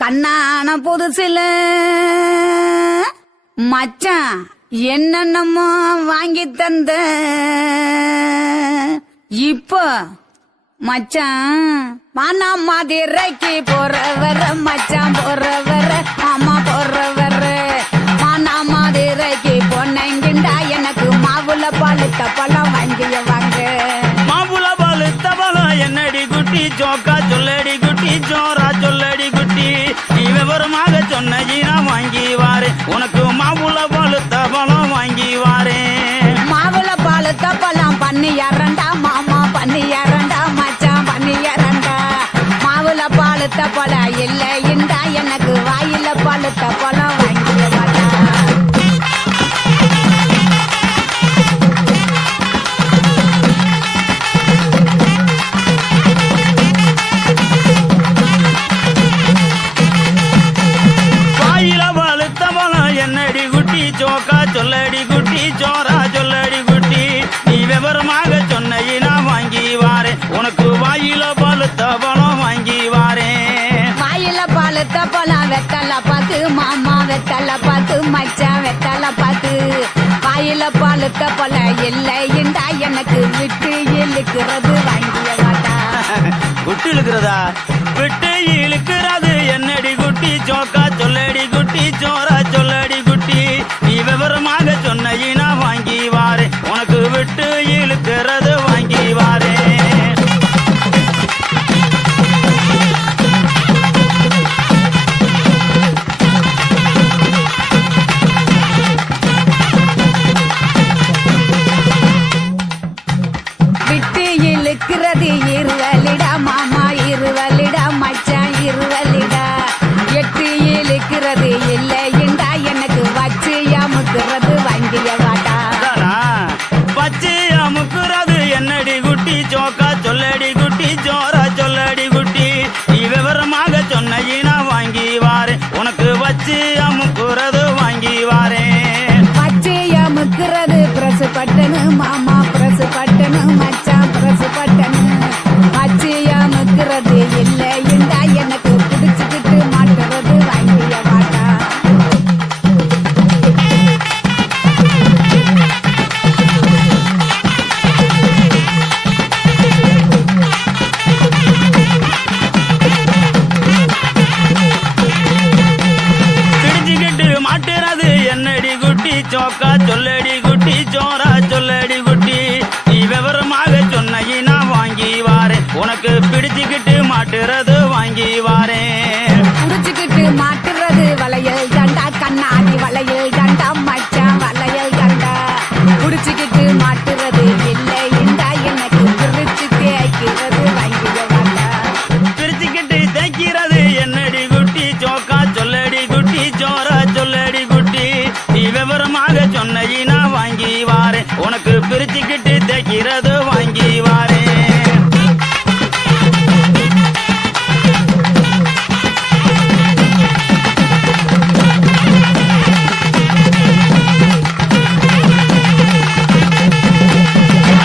கண்ணான புதுசில மச்சான் என்னென்னமோ வாங்கி தந்த இப்போ மச்சான் மானா மதுரைக்கு போறவர மச்சான் போறவர மாமா போறவர மானா மதுரைக்கு பொன்னங்கிண்டா எனக்கு மாவுல பழுத்த பழம் வாங்கிய வாங்க மாவுல பழுத்த பழம் என்னடி குட்டி ஜோக்கா சொல்லடி குட்டி ஜோரா சொல்லடி குட்டி நீ விவரமாக சொன்னீனா வாங்கி வாரு உனக்கு மாவுல பழுத்த பழம் வாங்கி வாரு மாவுல பழுத்த பழம் பண்ணியாரண்டா மாமா பண்ணியாரண்டா மச்சான் பண்ணியாரண்டா மாவுல பழுத்த பழம் இல்லைண்டா எனக்கு வாயில பழுத்த பழம் வாங்கிய வாடா என்னடி குட்டி ஜோக்கா சொல்லடி குட்டி ஜோரா சொல்லடி குட்டி நீ விவரமாக சொன்னீனா வாங்கி வாரேன் உனக்கு வாயில பழுத்த பழம் வாங்கி வாரேன் வாயில பழுத்த பழம் வெத்தல பாக்கு மாமா வெத்தல பாக்கு மச்சான் வெத்தல பாக்கு வாயில பழுத்த பழம் இல்லைண்டா எனக்கு விட்டு இழுக்கிறது வாங்கிய வாடா விட்டு இழுக்கிறதா விட்டு இழுக்கிறது என்னடி குட்டி ஜோக்கா சொல்லடி குட்டி ஜோரா சொல்லடி குட்டி நீ விவரமாக சொன்னீனா வாங்கி வாரே உனக்கு விட்டு இழுக்கிறது வாங்கி வாரே விட்டு இழுக்கிறது இருவலிடா மாமா இருவலிடா மச்சான் இருவலிடா எட்டு இழுக்கிறது இல்லைண்டா எனக்கு வச்சு அமுக்குறது வாங்கிய வாடா வச்சு அமுக்குறது என்னடி குட்டி ஜோக்கா சொல்லடி குட்டி ஜோரா சொல்லடி குட்டி நீ விவரமாக சொன்னீனா வாங்கி வாரே உனக்கு வச்சு அமுக்குறது வாங்கி வாரே வச்சு அமுக்குறது பிரசு பட்டனு மாமா பிரசு பட்டனு மச்சான் பிரசு பட்டனு வச்சு அமுக்குறது ஜோக்கா சொல்லடி குட்டி ஜோரா சொல்லடி குட்டி நீ விவரமாக சொன்ன வாங்கி வாரேன் உனக்கு பிடிச்சுக்கிட்டு மாட்டுறது வாங்கி வாரேன் புடிச்சுக்கிட்டு மாட்டுறது வளையல் தண்டா கண்ணாடி வளையல் தண்டா மச்சான் வளையல் தண்டா புடிச்சுக்கிட்டு மாட்டுறது இல்லை என்றா எனக்கு பிரிச்சு தேய்க்கிறது வாங்கிய வாண்டா பிரிச்சுக்கிட்டு தைக்கிறது என்னடி குட்டி ஜோக்கா சொல்லடி குட்டி ஜோரா சொல்லடி குட்டி நீ விவரமாக சொன்ன வாங்கி வாரேன் உனக்கு பிரிச்சுக்கிட்டு தைக்கிறது வாங்கி வாரேன்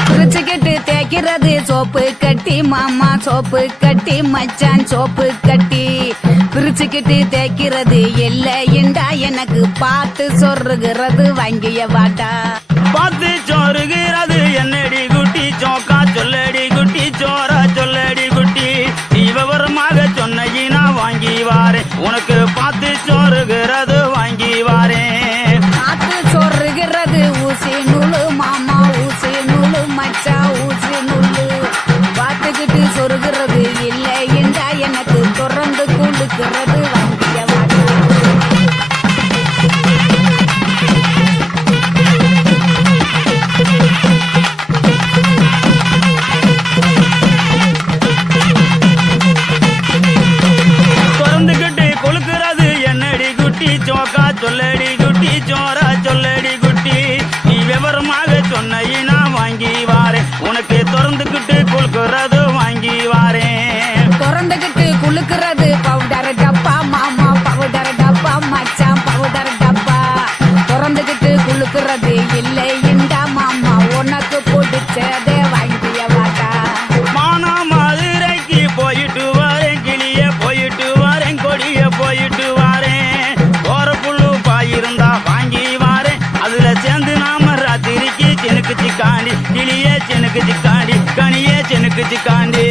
பிரிச்சுக்கிட்டு தேய்க்கிறது சோப்பு கட்டி மாமா சோப்பு கட்டி மச்சான் சோப்பு கட்டி பிரிச்சுக்கிட்டு தேய்க்கிறது இல்லை என்றா எனக்கு பார்த்து சொருகிறது வாங்கிய வாட்டா பார்த்து சோறுகிறது என்னடி குட்டி ஜோக்கா சொல்லடி குட்டி ஜோரா சொல்லடி குட்டி நீ விவரமாக சொன்ன வாங்கி வாரேன் உனக்கு பார்த்து சோறுகிறது வாங்கி வாரேன் பார்த்து சொருகிறது ஊசி நூலு மாமா ஊசி நூலு மச்சா ஊசி நூலு பார்த்துக்கிட்டு சொருகிறது இல்லை என்றா எனக்கு தொடர்ந்து குளுக்கிறது வாங்கிய வாட்டா திறந்துகிட்டு கொழுக்கிறது என்னடி குட்டி ஜோக்கா சொல்லடி குட்டி ஜோரா சொல்லடி குட்டி நீ விவரமாக சொன்ன வாங்கி வாரேன் உனக்கு திறந்துகிட்டு கொழுக்கிறது வாங்கி வாரேன் திறந்துகிட்டு குளுக்கிறது பவுடர் டப்பா மாமா பவுடர் டப்பா மச்சான் பவுடர் டப்பா திறந்துகிட்டு குளுக்கிறது இல்லை என்றா மாமா உனக்கு பிடிச்சதே வாங்கிய வாட்டா மானா மதுரைக்கு போயிட்டு வரேன் கிளிய போயிட்டு வரேன் கொடிய போயிட்டு வரேன் போற புல்லு பாயிருந்தா வாங்கி வாரேன் அதுல சேர்ந்து நாம ராத்திரிக்கு செனுக்கு சிக்காண்டி கிளிய செனுக்கு சிக்காண்டி கனிய செனுக்கு சிக்காண்டி